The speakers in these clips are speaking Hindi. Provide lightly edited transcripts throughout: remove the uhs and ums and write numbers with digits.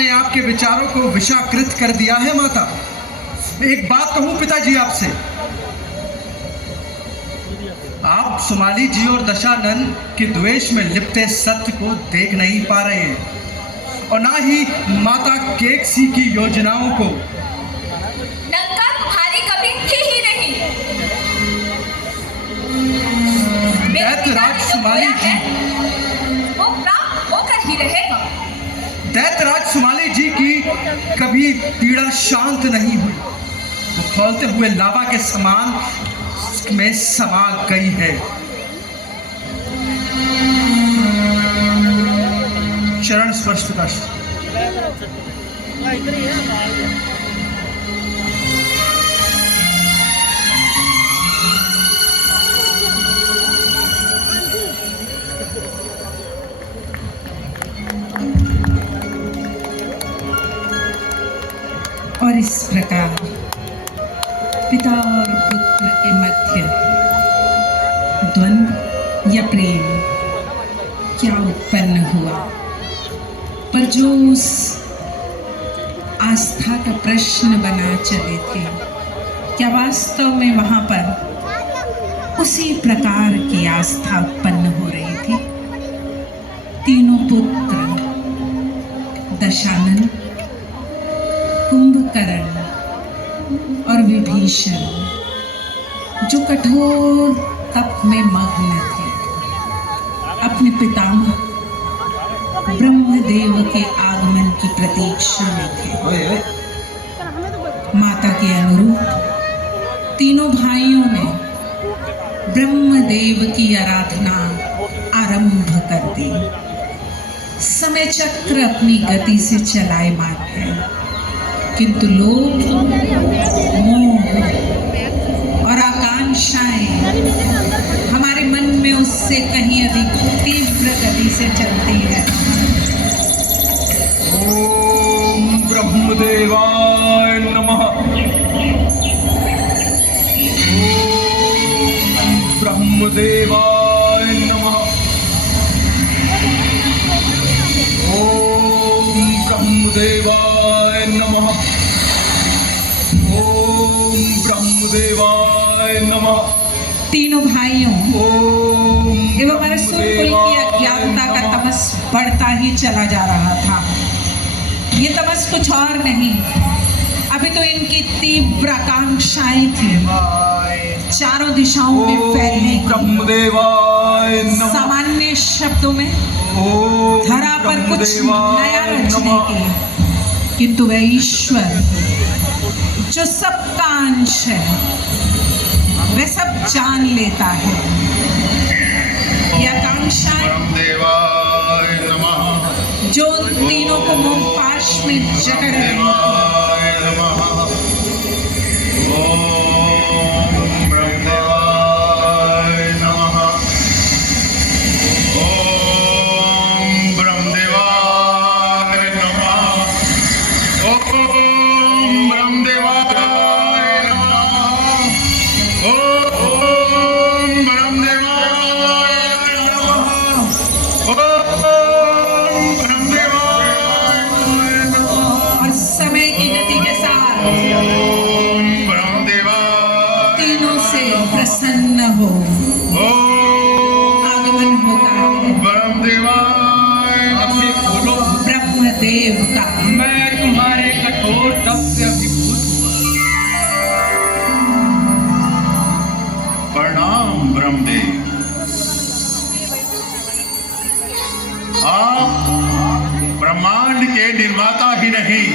ने आपके विचारों को विषाकृत कर दिया है माता। एक बात कहूं पिताजी आपसे, आप सुमाली जी और दशानन के द्वेष में लिपटे सत्य को देख नहीं पा रहे हैं और ना ही माता केकसी की योजनाओं को। नंका तुम्हारी कभी थी ही नहीं। दैत्यराज सुमाली जी, वो प्राप्त होकर ही रहेगा। दैत्यराज सुमाली जी की कभी पीड़ा शांत नहीं हुई। वो खौलते हुए लावा के समान में समा गई है। चरण स्पर्श प्रकाश। और इस प्रकार पिता और पुत्र के मध्य द्वंद्व या प्रेम क्या उत्पन्न हुआ, पर जो उस आस्था का प्रश्न बना चले थे, क्या वास्तव में वहां पर उसी प्रकार की आस्था उत्पन्न हो रही थी? तीनों पुत्र दशानन, कुंभकर्ण और विभीषण जो कठोर तप में मग्न थे, अपने पितामह ब्रह्मदेव के आगमन की प्रतीक्षा में थे। माता के अनुरूप तीनों भाइयों ने ब्रह्मदेव की आराधना आरंभ कर दी। समय चक्र अपनी गति से चलायमान है, किंतु लोभ, मोह और आकांक्षाएं हमारे मन में उससे कहीं अधिक तीव्र गति से चलती है। ओम ब्रह्मदेवाय नमः। ओम ब्रह्मदेवाय नमः। ओम ब्रह्मदेवाय नमः। ओम ब्रह्मदेवाय नमः। तीनों भाइयों ओम एवं अरसुर कुल की अज्ञानता का तमस बढ़ता ही चला जा रहा था। ये तमस कुछ और नहीं, अभी तो इनकी तीव्र आकांक्षाएं थी चारों दिशाओं में फैलने की। ब्रह्मदेवाय नमः। सामान्य शब्दों में ओम धरा पर कुछ नया रचने की, किंतु वह ईश्वर जो सबका अंश है, वह सब जान लेता है। यह आकांक्षाएं जो उन तीनों को मोहपाश में जकड़ रही थी, और समय की गति के साथ तीनों से प्रसन्न हो आगमन होता है ब्रह्मदेव का। मैं तुम्हारे कठोर तप से अभिभूत हुआ। प्रणाम ब्रह्मदेव। आप ब्रह्मांड के निर्माता ही नहीं,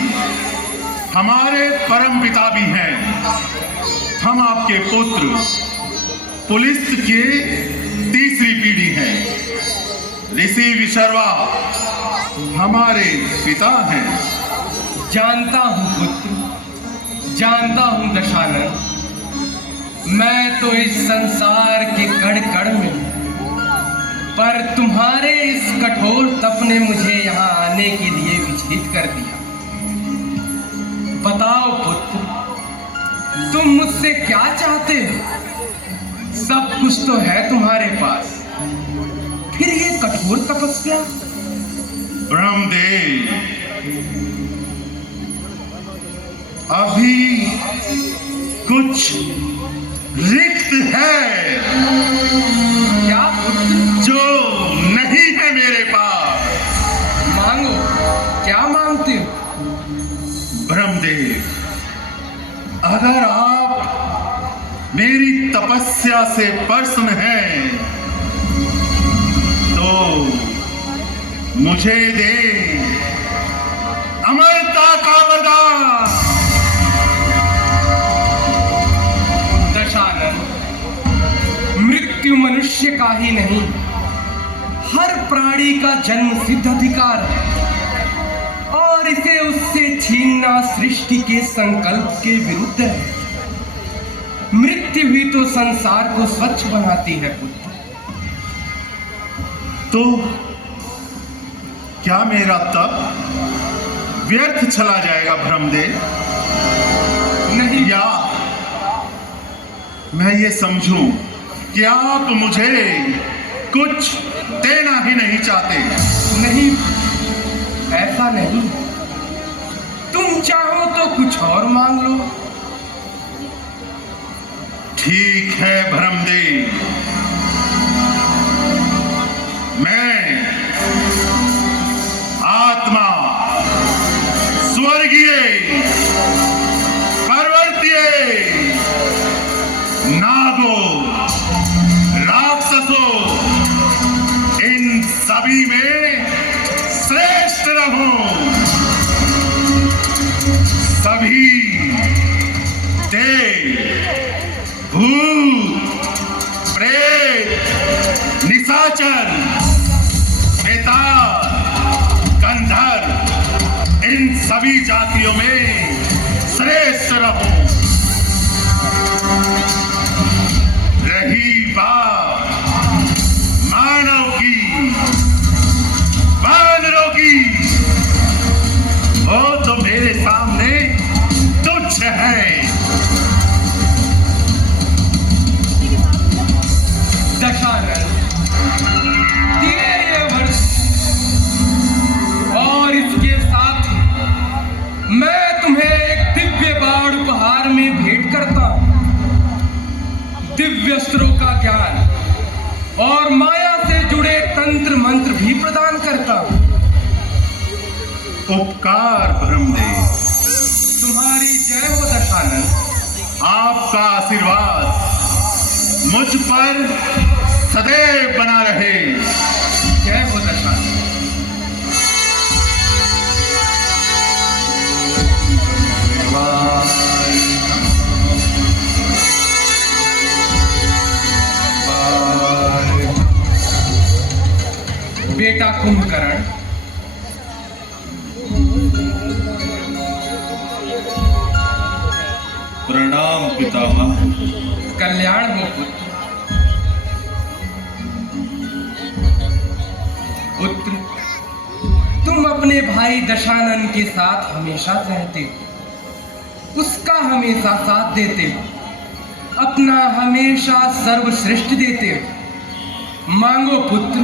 हमारे परम पिता भी हैं। हम आपके पुत्र पुलिस के तीसरी पीढ़ी हैं। ऋषि विशर्वा हमारे पिता हैं। जानता हूँ पुत्र, जानता हूँ दशानन। मैं तो इस संसार के कण कण में हूँ, पर तुम्हारे इस कठोर तप ने मुझे यहाँ आने के लिए विचलित कर दिया। बताओ पुत्र, तुम मुझसे क्या चाहते हो? सब कुछ तो है तुम्हारे पास, फिर ये कठोर तपस्या? ब्रह्मदेव, अभी कुछ रिक्त है क्या पुत्र? जो नहीं है मेरे पास। मांगो, क्या मांगते हो? ब्रह्मदेव, अगर आप मेरी तपस्या से प्रसन्न हैं तो मुझे दे अमरता का वरदान। दशानन, मृत्यु मनुष्य का ही नहीं, हर प्राणी का जन्म सिद्ध अधिकार है और इसे उससे छीनना सृष्टि के संकल्प के विरुद्ध है। मृत्यु ही तो संसार को स्वच्छ बनाती है पुत्र। तो क्या मेरा तप व्यर्थ चला जाएगा ब्रह्मदेव? नहीं, या मैं ये समझूं कि आप मुझे कुछ देना ही नहीं चाहते? नहीं, ऐसा नहीं। तुम चाहो तो कुछ और मांग लो। ठीक है ब्रह्मदेव, मैं आत्मा स्वर्गीय पर्वतीय नागों राक्षसों इन सभी में श्रेष्ठ रहूं। सभी देव भूत प्रेत निशाचर प्रेताल गंधर्व इन सभी जातियों में श्रेष्ठ रहूं। रही बात मानव की वानरों की, वो तो मेरे सामने तुच्छ है। दशानन, तेरे वर्ष और इसके साथ मैं तुम्हें एक दिव्य बाण उपहार में भेंट करता हूं। दिव्य अस्त्रों का ज्ञान और माया से जुड़े तंत्र मंत्र भी प्रदान करता हूं। उपकार ब्रह्मदेव, तुम्हारी जय हो दशानन। आपका आशीर्वाद मुझ पर सदैव बना रहे। जय हो दशानन। बेटा कुंभकर्ण, प्रणाम पितामह। कल्याण हो पुत्र। पुत्र, तुम अपने भाई दशानन के साथ हमेशा रहते हो, उसका हमेशा साथ देते हो, अपना हमेशा सर्वश्रेष्ठ देते हो। मांगो पुत्र,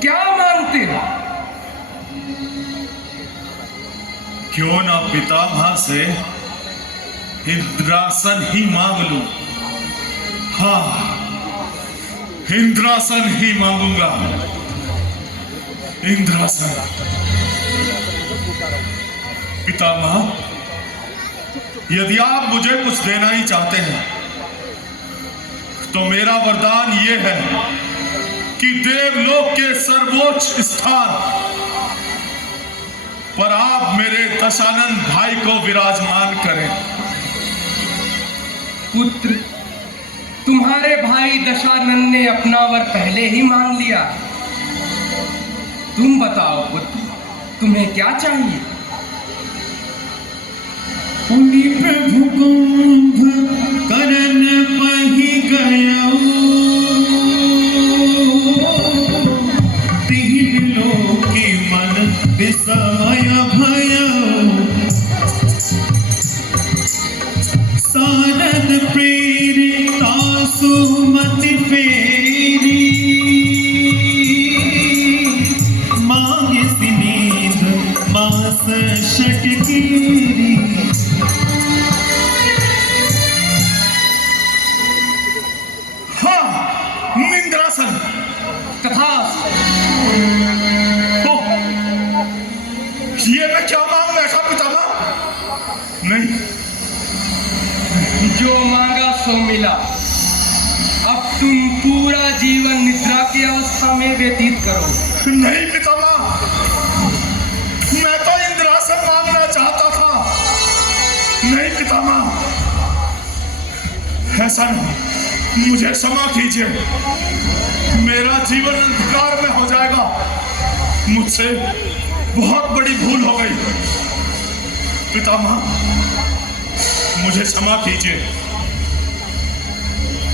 क्या मांगते हो? क्यों ना पितामह से इंद्रासन ही मांग लूं। हाँ, इंद्रासन ही मांगूंगा। इंद्रासन। पितामह, यदि आप मुझे कुछ देना ही चाहते हैं तो मेरा वरदान ये है कि देवलोक के सर्वोच्च स्थान पर आप मेरे दशानन भाई को विराजमान करें। पुत्र, तुम्हारे भाई दशानन ने अपना वर पहले ही मांग लिया। तुम बताओ पुत्र, तुम्हें क्या चाहिए? पुनि प्रभु कुंभकर्ण पहि गयौ, तीन लोकी मन विस्मय भयौ, सारद प्रेरिता सुमति फेरी, मांगे सिनेह मास दशक कीरी हाँ, निंद्रासन। तथास्तु। ओ, ये मैं क्या मांग बैठा पितामह? नहीं, जो मांगा सो मिला। अब तुम पूरा जीवन निद्रा की अवस्था में व्यतीत करो। नहीं पितामह, मैं तो इंद्रासन मांगना चाहता था। नहीं पितामह, ऐसा नहीं, मुझे क्षमा कीजिए। मेरा जीवन अंधकार में हो जाएगा। मुझसे बहुत बड़ी भूल हो गई। पितामह, मुझे क्षमा कीजिए।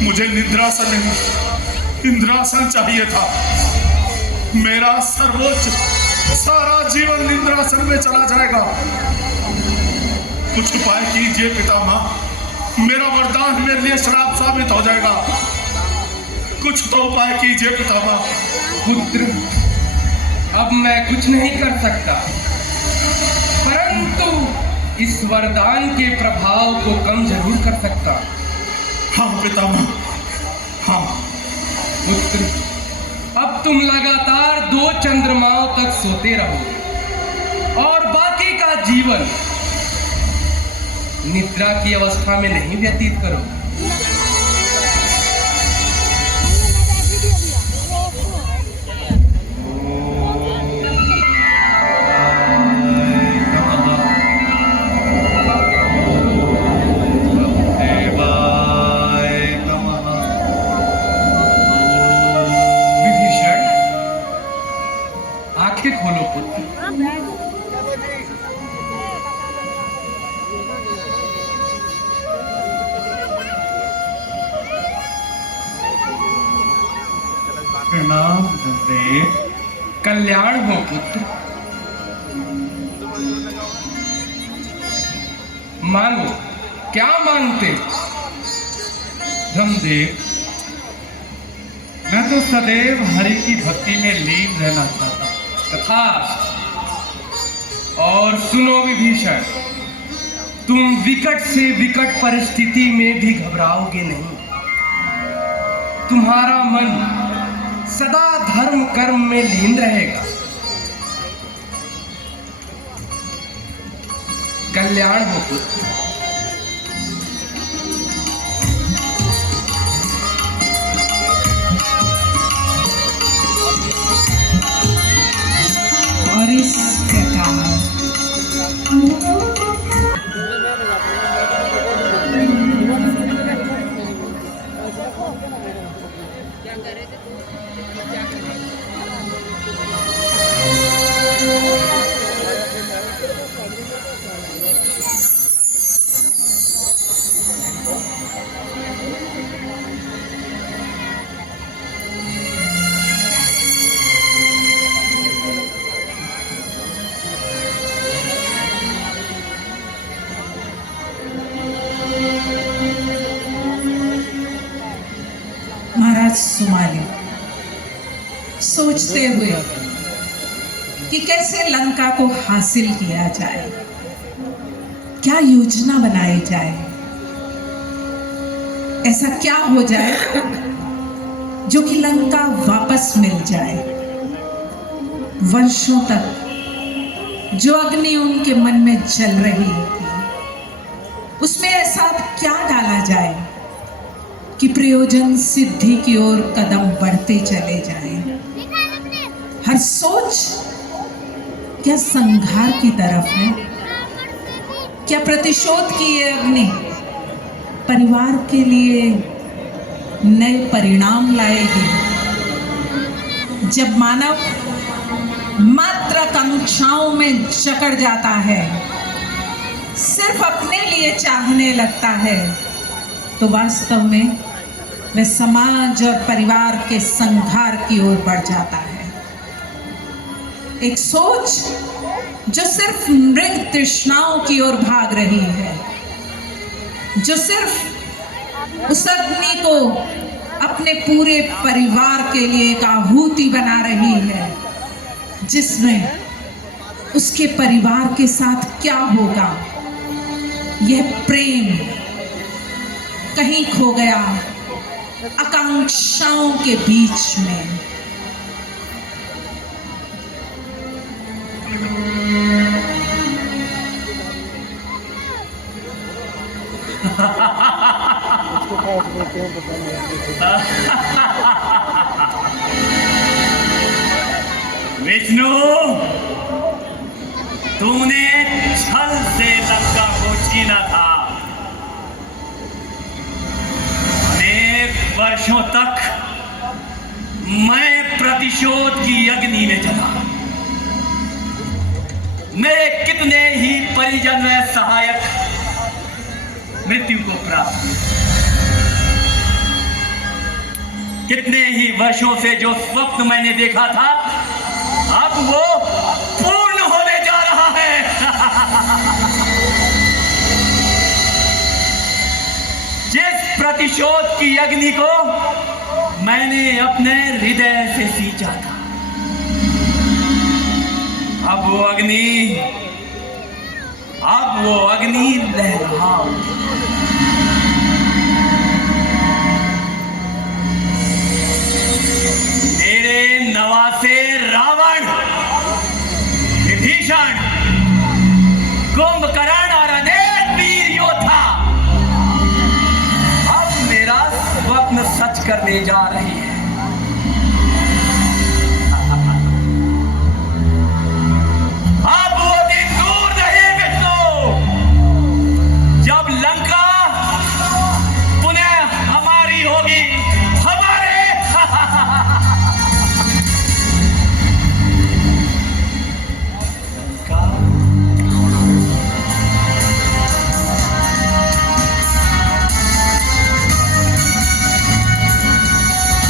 मुझे निद्रासन नहीं, इंद्रासन चाहिए था। मेरा सर्वोच्च सारा जीवन निद्रासन में चला जाएगा। कुछ उपाय कीजिए पितामह, मेरा वरदान मेरे लिए श्राप साबित हो जाएगा। कुछ तो उपाय कीजिए पितामह। पुत्र, अब मैं कुछ नहीं कर सकता, परंतु इस वरदान के प्रभाव को कम जरूर कर सकता। हाँ पितामह, हाँ। पुत्र, अब तुम लगातार 2 चंद्रमाओं तक सोते रहो और बाकी का जीवन निद्रा की अवस्था में नहीं व्यतीत करो। विभीषण, आंखें खोलो पुत्र। प्रणाम गुरुदेव। कल्याण हो पुत्र। मांगो, क्या मांगते? धर्मदेव, मैं तो सदैव हरि की भक्ति में लीन रहना चाहता हूँ। तथास्तु। और सुनो विभीषण, तुम विकट से विकट परिस्थिति में भी घबराओगे नहीं। तुम्हारा मन सदा धर्म कर्म में लीन रहेगा। कल्याण हो पुत्र। और इस प्रकार महाराज सुमाली सोचते हुए कि कैसे लंका को हासिल किया जाए, क्या योजना बनाई जाए, ऐसा क्या हो जाए जो कि लंका वापस मिल जाए। वर्षों तक जो अग्नि उनके मन में जल रही थी, उसमें ऐसा क्या डाला जाए कि प्रयोजन सिद्धि की ओर कदम बढ़ते चले जाएं। हर सोच क्या संघार की तरफ है? क्या प्रतिशोध की ये अग्नि परिवार के लिए नए परिणाम लाएगी? जब मानव मात्र कांक्षाओं में जकड़ जाता है, सिर्फ अपने लिए चाहने लगता है, तो वास्तव में वह समाज और परिवार के संघार की ओर बढ़ जाता है। एक सोच जो सिर्फ मृग तृष्णाओं की ओर भाग रही है, जो सिर्फ उस अग्नि को अपने पूरे परिवार के लिए एक आहुति बना रही है, जिसमें उसके परिवार के साथ क्या होगा। यह प्रेम कहीं खो गया आकांक्षाओं के बीच में। विष्णु, तूने छल से लंका को छीना था। अनेक वर्षों तक मैं प्रतिशोध की अग्नि में जला। मेरे कितने ही परिजन व सहायक मृत्यु को प्राप्त हुए। कितने ही वर्षों से जो स्वप्न मैंने देखा था, अब वो पूर्ण होने जा रहा है। जिस प्रतिशोध की अग्नि को मैंने अपने हृदय से सींचा था, अब वो अग्नि लहरा। मेरे नवासे रावण, विभीषण, कुंभकर्ण और अनेक वीर योद्धा अब मेरा स्वप्न सच करने जा रही है। अब वो दिन दूर नहीं विष्णु, जब लंका पुनः हमारी होगी। हमारे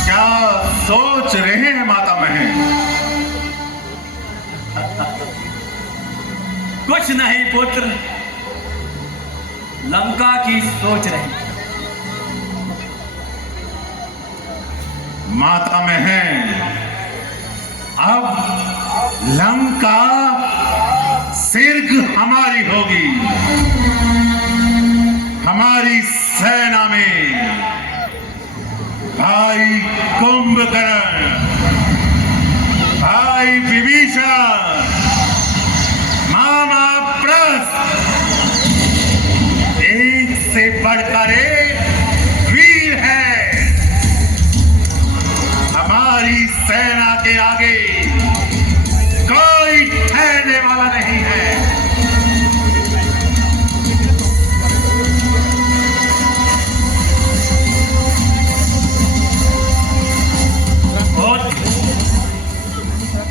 क्या सोच रहे हैं माता बहन? कुछ नहीं पुत्र, लंका की सोच रही। माता बहन, अब लंका सिर्फ हमारी होगी। हमारी सेना में भाई कुंभकर्ण, भाई विभीषण, मामा प्रस्थ, एक से बढ़कर एक वीर है। हमारी सेना के आगे कोई ठहरने वाला नहीं है।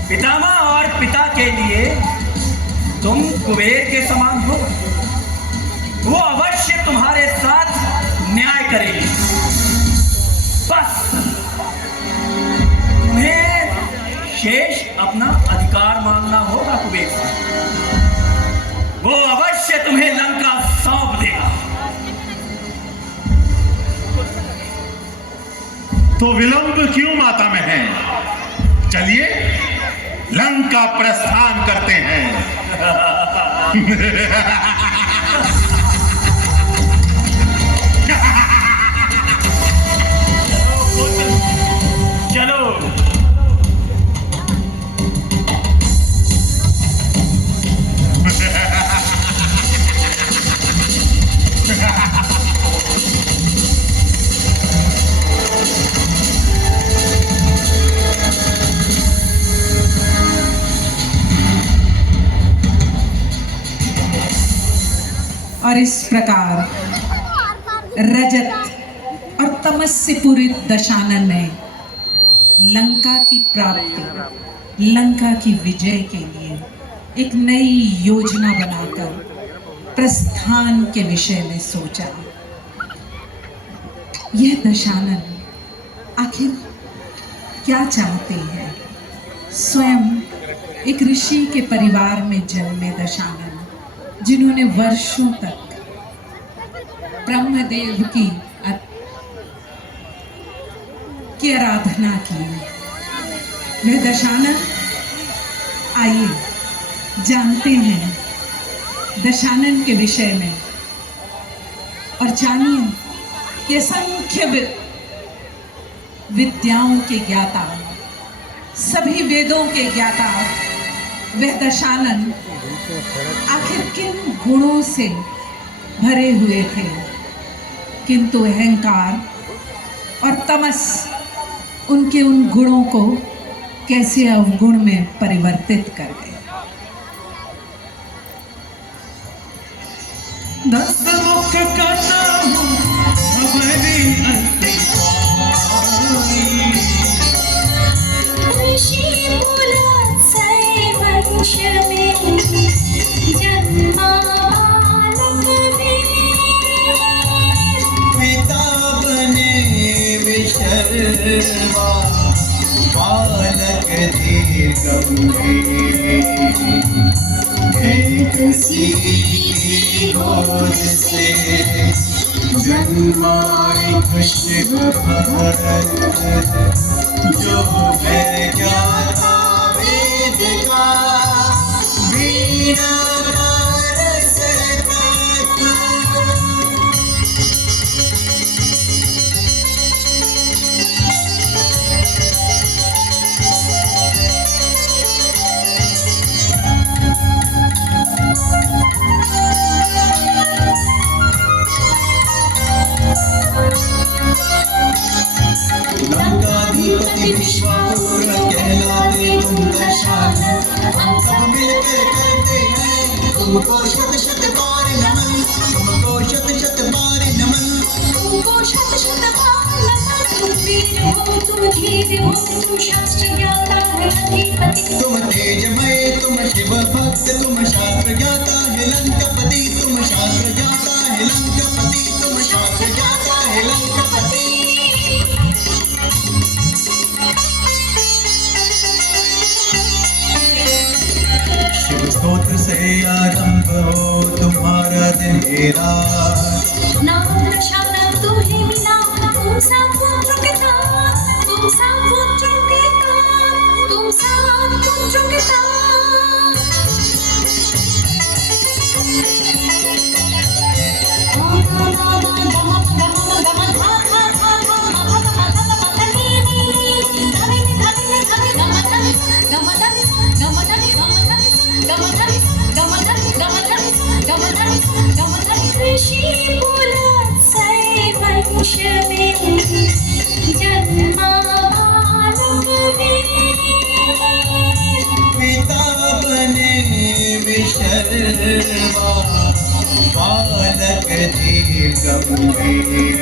पितामह और पिता के लिए तुम कुबेर के समान हो। वो अवश्य तुम्हारे साथ न्याय करेगी। बस तुम्हें शेष अपना अधिकार मांगना होगा कुबेर से। वो अवश्य तुम्हें लंका सौंप देगा। तो विलंब क्यों माता में है? चलिए लंका प्रस्थान करते हैं। चलो। और इस प्रकार रजत और तमस से पूरित दशानन ने लंका की प्राप्ति, लंका की विजय के लिए एक नई योजना बनाकर प्रस्थान के विषय में सोचा। यह दशानन आखिर क्या चाहते हैं? स्वयं एक ऋषि के परिवार में जन्मे दशानन, जिन्होंने वर्षों तक ब्रह्मदेव की आराधना की। वह दशानन, आइए जानते हैं दशानन के विषय में और जानिए कि असंख्य विद्याओं के ज्ञाता, सभी वेदों के ज्ञाता वह दशानन आखिर किन गुणों से भरे हुए थे, किंतु अहंकार और तमस उनके उन गुणों को कैसे अवगुण में परिवर्तित कर गए। दस मुख का नाम हमारी ऋषि पुलत्सय वंश में जन्मा बालक पिता बने विशर्मा बालक धीर गंभीर एक सी गोद से जन्माए कृष्ण भरत जो है ज्ञाता वेद का वीणा रस लंकाधिपति विश्वापुर कहलाते तुम दशानन, हम सब मिलकर करते हैं तुमको शत शत बार नमन, तुमको शत शत बार नमन, तुमको शत शत बार नमन। तुम वीर हो, तुम धीर हो, तुम शास्त्र ज्ञाता है अधिपति। तुम तेजमय, तुम शिव भक्त, तुम शास्त्र ज्ञाता है लंकापति, तुम शास्त्र ज्ञाता है लंकापति, तुम शास्त्र ज्ञाता है लंकापति। शिव स्तोत्र से आरंभ हो तुम्हारा दिन हेरा, नाम दशानन तुम्हें मिला, तुम सा पुत्र के दान, तुम सा पुत्र के दान, तुम सा पुत्र के दान। ऋषि पुलत्सय वंश में जन्मा बालक पिता बने विशर्मा बालक धीर गंभीर,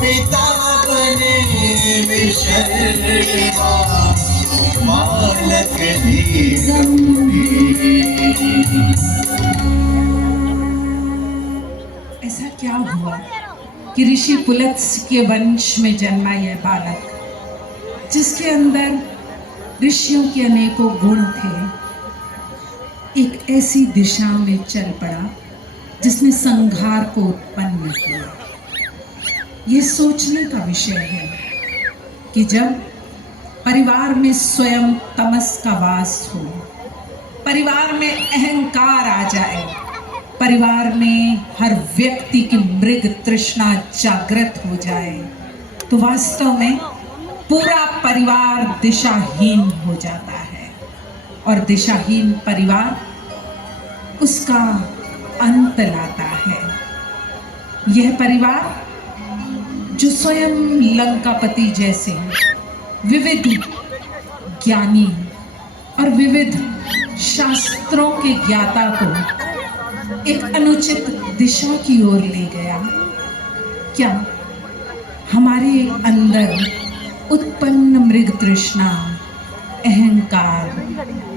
पिता बने विशर्मा बालक धीर गंभीर। ऐसा क्या हुआ कि ऋषि पुलत्स्य के वंश में जन्मा यह बालक, जिसके अंदर ऋषियों के अनेकों गुण थे, एक ऐसी दिशा में चल पड़ा जिसने संघार को उत्पन्न किया। ये सोचने का विषय है कि जब परिवार में स्वयं तमस का वास हो, परिवार में अहंकार आ जाए, परिवार में हर व्यक्ति की मृग तृष्णा जागृत हो जाए, तो वास्तव में पूरा परिवार दिशाहीन हो जाता है और दिशाहीन परिवार उसका अंत लाता है। यह परिवार जो स्वयं लंकापति जैसे विविध ज्ञानी और विविध शास्त्रों के ज्ञाता को एक अनुचित दिशा की ओर ले गया, क्या हमारे अंदर उत्पन्न मृग तृष्णा, अहंकार,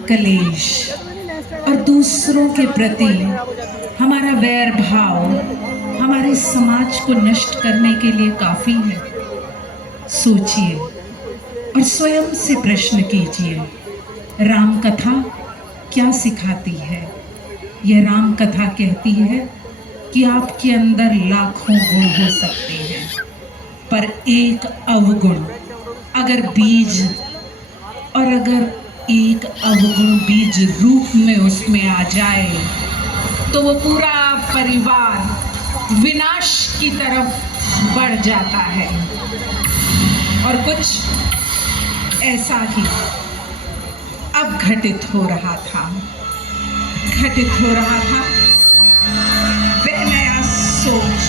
कलेश और दूसरों के प्रति हमारा वैर भाव हमारे समाज को नष्ट करने के लिए काफी है? सोचिए और स्वयं से प्रश्न कीजिए, राम कथा क्या सिखाती है? यह राम कथा कहती है कि आपके अंदर लाखों गुण हो सकते हैं, पर एक अवगुण अगर बीज और अगर एक अवगुण बीज रूप में उसमें आ जाए तो वो पूरा परिवार विनाश की तरफ बढ़ जाता है। और कुछ ऐसा ही अब घटित हो रहा था वह नया सोच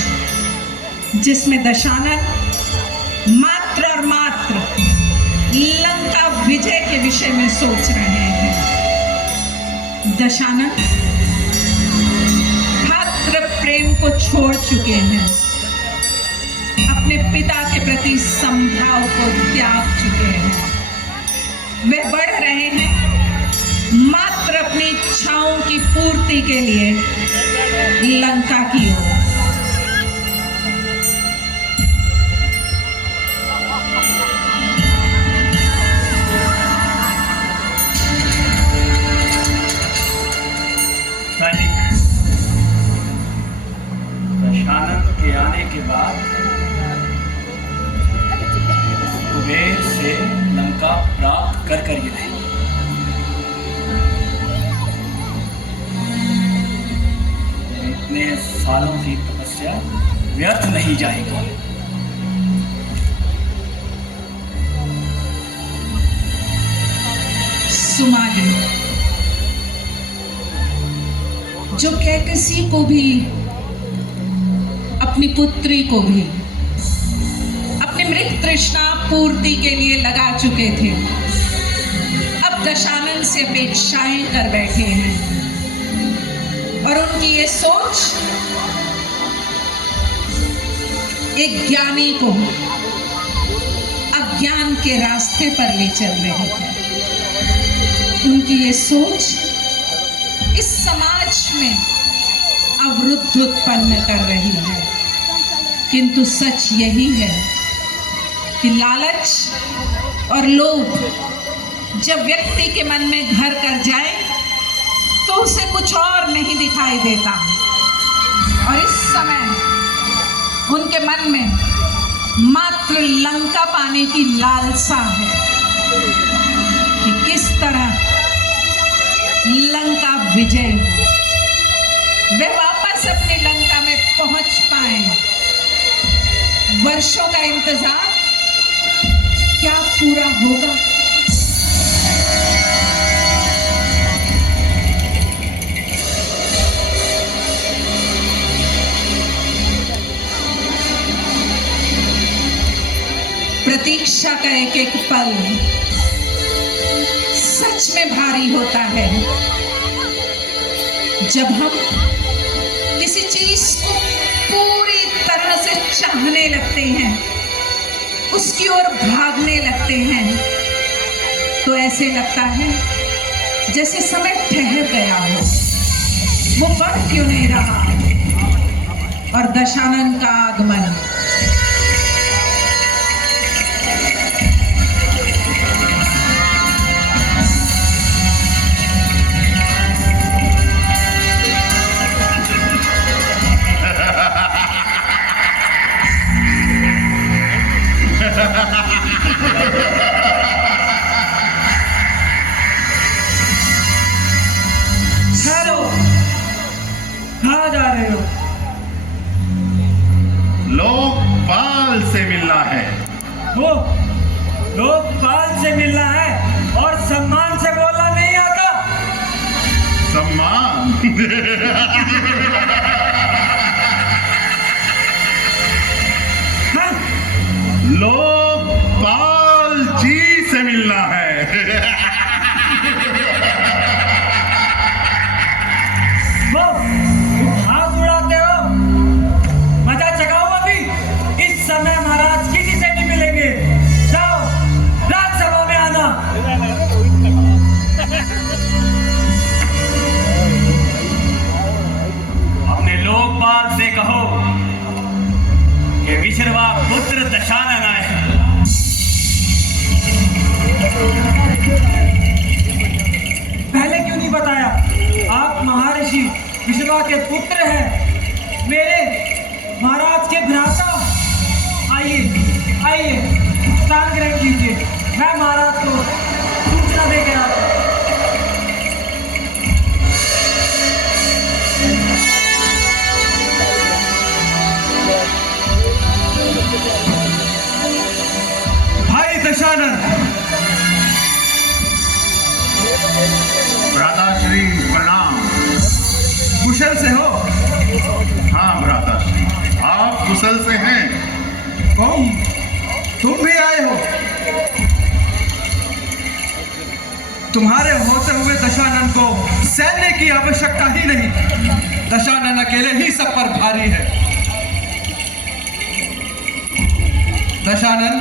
जिसमें दशानन मात्र और मात्र लंका विजय के विषय में सोच रहे हैं। दशानन भातृ प्रेम को छोड़ चुके हैं, अपने पिता के प्रति समभाव को त्याग चुके हैं। वे बढ़ रहे हैं मात्र अपनी इच्छाओं की पूर्ति के लिए लंका की ओर। दशानन के आने के बाद कुबेर से लंका प्राप्त कर ये रहे। इतने सालों की तपस्या व्यर्थ नहीं जाएगी। सुमाली जो कैकसी को भी, अपनी पुत्री को भी अपनी मृत तृष्णा पूर्ति के लिए लगा चुके थे, अब दशानन से अपेक्षाएं कर बैठे हैं। और उनकी ये सोच एक ज्ञानी को अज्ञान के रास्ते पर ले चल रही है। उनकी ये सोच इस समाज में अवरुद्ध उत्पन्न कर रही है। किंतु सच यही है कि लालच और लोभ जब व्यक्ति के मन में घर कर जाए तो उसे कुछ और नहीं दिखाई देता। और इस समय उनके मन में मात्र लंका पाने की लालसा है कि किस तरह लंका विजय हो, वे वापस अपनी लंका में पहुंच पाए। वर्षों का इंतजार क्या पूरा होगा? प्रतीक्षा का एक एक पल सच में भारी होता है। जब हम किसी चीज को पूरी तरह से चाहने लगते हैं, उसकी ओर भागने लगते हैं, तो ऐसे लगता है जैसे समय ठहर गया हो, वो बढ़ क्यों नहीं रहा। और दशानन का आगमन हेलो, कहाँ जा रहे हो? लोकपाल से मिलना है। वो लोकपाल से मिलना है और सम्मान से बोलना नहीं आता। सम्मान हाँ? लोकपाल जी से मिलना है। वो हाथ उड़ाते हो, मजा चकाओ। अभी इस समय महाराज किसी से नहीं मिलेंगे। जाओ राज्यसभा में आना। अपने लोकपाल से कहो कि विश्रवा पुत्र दशानन आए हैं। पहले क्यों नहीं बताया? आप महर्षि विश्रवा के पुत्र हैं, मेरे महाराज के भ्राता। आइए आइए, स्थान ग्रहण कीजिए। मैं महाराज को सूचना दे के आता हूं। कौशल से हैं। तुम भी आए हो? तुम्हारे होते हुए दशानन को सैन्य की आवश्यकता ही नहीं, दशानन अकेले ही सब पर भारी है। दशानन,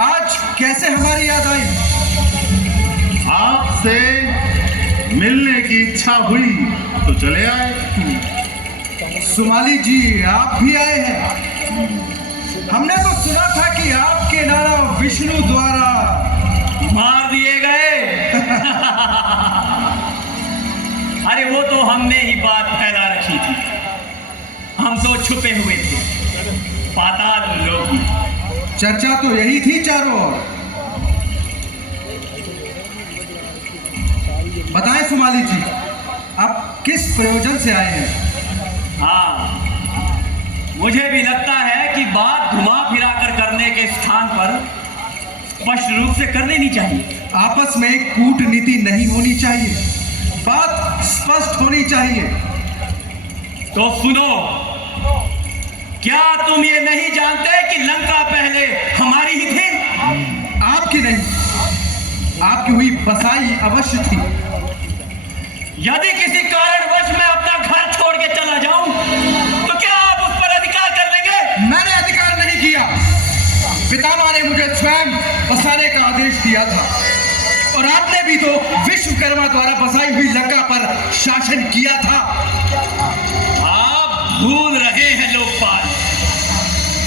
आज कैसे हमारी याद आई? आपसे मिलने की इच्छा हुई तो चले आए। सुमाली जी, आप भी आए हैं? हमने तो सुना था कि आपके नाना विष्णु द्वारा मार दिए गए। अरे वो तो हमने ही बात फैला रखी थी, हम तो छुपे हुए थे पाताल लोक में। चर्चा तो यही थी चारों ओर। बताएं सुमाली जी, आप किस प्रयोजन से आए हैं? हाँ, मुझे भी लगता है कि बात घुमा फिरा कर करने के स्थान पर स्पष्ट रूप से कर लेनी चाहिए। आपस में कूटनीति नहीं होनी चाहिए, बात स्पष्ट होनी चाहिए। तो सुनो, क्या तुम ये नहीं जानते कि लंका पहले हमारी ही थी? आपकी नहीं, आपकी हुई बसाई अवश्य थी। यदि किसी कारणवश मैं अपना घर छोड़ के चला जाऊं तो क्या आप उस पर अधिकार कर लेंगे? मैंने अधिकार नहीं किया, पितामह ने मुझे स्वयं बसाने का आदेश दिया था, और आपने भी तो विश्वकर्मा द्वारा बसाई हुई लंका पर शासन किया था। आप भूल रहे हैं लोकपाल,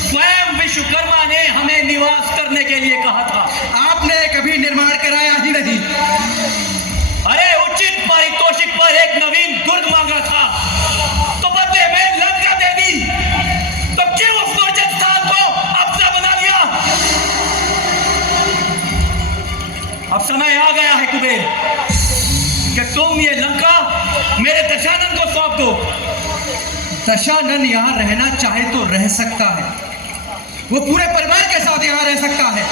स्वयं विश्वकर्मा ने हमें निवास करने के लिए कहा था। आपने कभी निर्माण कराया ही नहीं। अरे उचित पारितोषिक पर एक नवीन दुर्ग मांगा था, तो बदले में लंका दे दी। तो क्यों उस दुर्जन स्थान को अपना बना लिया? अब समय आ गया है कुबेर कि तुम ये लंका मेरे दशानन को सौंप दो। दशानन यहाँ रहना चाहे तो रह सकता है, वो पूरे परिवार के साथ यहाँ रह सकता है।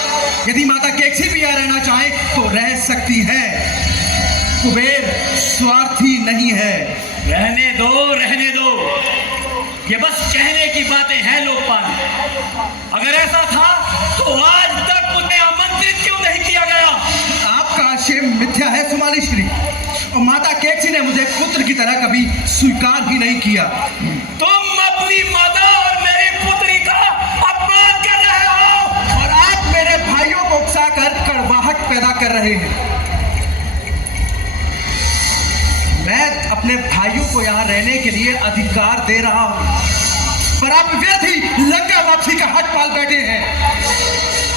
यदि माता केकसी भी यहाँ रहना चाहे तो रह सकती है। कुबेर स्वार्थी नहीं है। रहने दो, रहने दो, ये बस कहने की बातें हैं लोकपाल। अगर ऐसा था तो आज तक उन्हें आमंत्रित क्यों नहीं किया गया? आपका आशय मिथ्या है सुमाली श्री, और माता केकसी ने मुझे पुत्र की तरह कभी स्वीकार ही नहीं किया। तुम अपनी माता और मेरी पुत्री का अपमान कर रहे हो, और आप मेरे भाइयों को उकसाकर कड़वाहट पैदा कर रहे हैं। मैं अपने भाइयों को यहाँ रहने के लिए अधिकार दे रहा हूँ, पर आप व्यर्थ ही लंका वापसी का हट पाल बैठे हैं।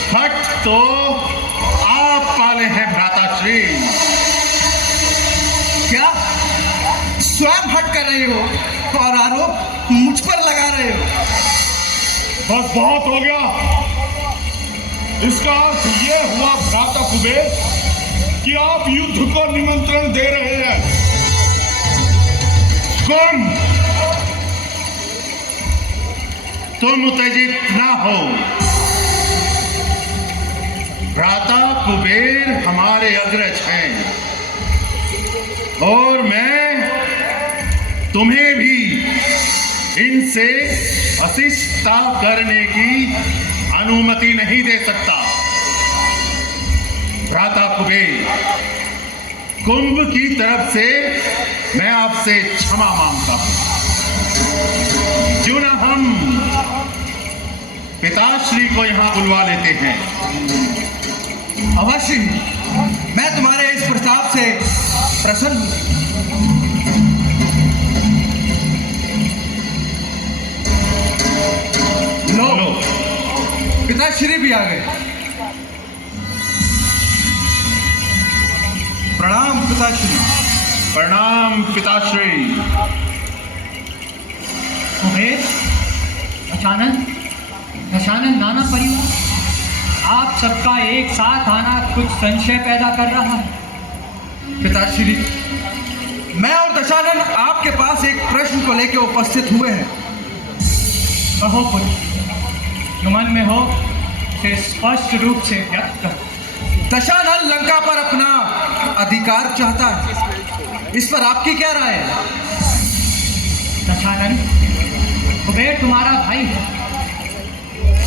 हट तो आप पाले हैं भ्राताश्री। क्या स्वयं हट कर रहे हो और आरोप मुझ पर लगा रहे हो? बस बहुत हो गया। इसका अर्थ ये हुआ भ्राता कुबेर कि आप युद्ध को निमंत्रण दे रहे हैं। कौन? तुम उत्तेजित ना हो। भ्राता कुबेर हमारे अग्रज हैं, और मैं तुम्हें भी इनसे अशिष्टता करने की अनुमति नहीं दे सकता। भ्राता कुबेर, कुंभ की तरफ से मैं आपसे क्षमा मांगता हूं। क्यों ना हम पिताश्री को यहां बुलवा लेते हैं? अवश्य, मैं तुम्हारे इस प्रस्ताव से प्रसन्न हूं। लो, पिताश्री भी आ गए। प्रणाम पिताश्री। प्रणाम पिताश्री। कुबेर, दशानन नाना परिवार, आप सबका एक साथ आना कुछ संशय पैदा कर रहा है। पिताश्री, मैं और दशानन आपके पास एक प्रश्न को लेकर उपस्थित हुए हैं। कहो पुत्र, जो मन में हो उसे स्पष्ट रूप से व्यक्त करो। दशानन लंका पर अपना अधिकार चाहता है, इस पर आपकी क्या राय है? दशानन, कुबेर तुम्हारा भाई है,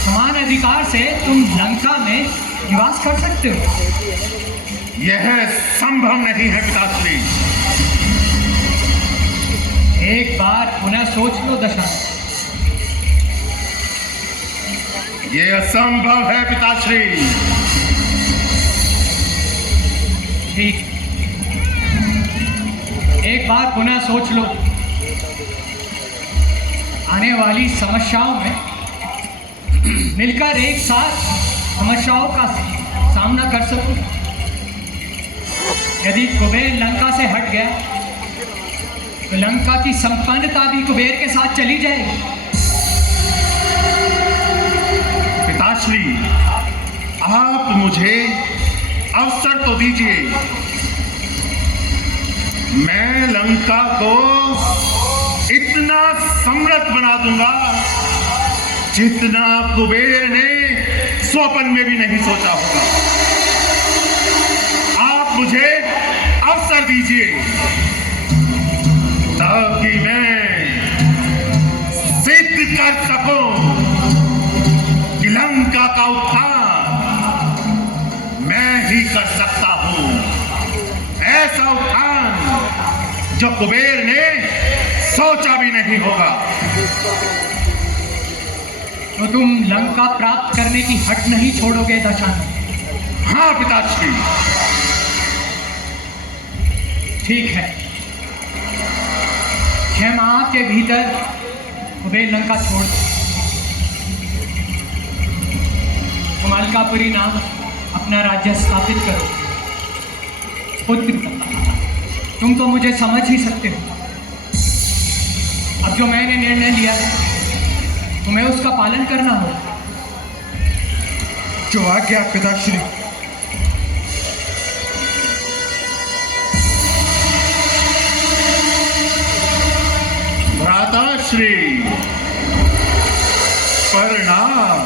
समान अधिकार से तुम लंका में निवास कर सकते हो। यह संभव नहीं है पिताश्री। एक बार पुनः सोच लो दशानन। यह असंभव है पिताश्री। ठीक, एक बार पुनः सोच लो। आने वाली समस्याओं में मिलकर एक साथ समस्याओं का सामना कर सको। यदि कुबेर लंका से हट गया तो लंका की संपन्नता भी कुबेर के साथ चली जाएगी। पिताश्री, आप मुझे अवसर तो दीजिए। मैं लंका को इतना समृद्ध बना दूंगा जितना कुबेर ने स्वप्न में भी नहीं सोचा होगा। आप मुझे अवसर दीजिए ताकि मैं सिद्ध कर सकूं कि लंका का उत्थान मैं ही कर सकता हूं। ऐसा उत्थान जो कुबेर ने सोचा भी नहीं होगा। तो तुम लंका प्राप्त करने की हट नहीं छोड़ोगे दशानन? हाँ पिताश्री। ठीक है, 6 माह के भीतर कुबेर लंका छोड़ दो। तुम अलकापुरी नाम अपना राज्य स्थापित करो। पुत्र, तुम तो मुझे समझ ही सकते हो। अब जो मैंने निर्णय लिया है तुम्हें उसका पालन करना होगा। जो आज्ञा पिताश्री। भ्राताश्री, प्रणाम।